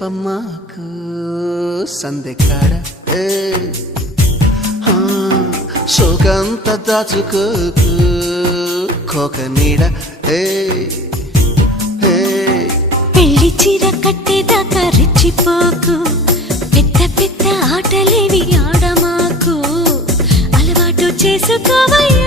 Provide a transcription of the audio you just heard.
చెప్పమ్మాకు సందెకాడ సోకంత దాచుకోకు కోక నీడ పెళ్లి చీర కట్టేదాకా రెచ్చిపోకు పెద్ద పెద్ద ఆటలేవి ఆడమాకు అలవాటు చేసుకోవయ్యా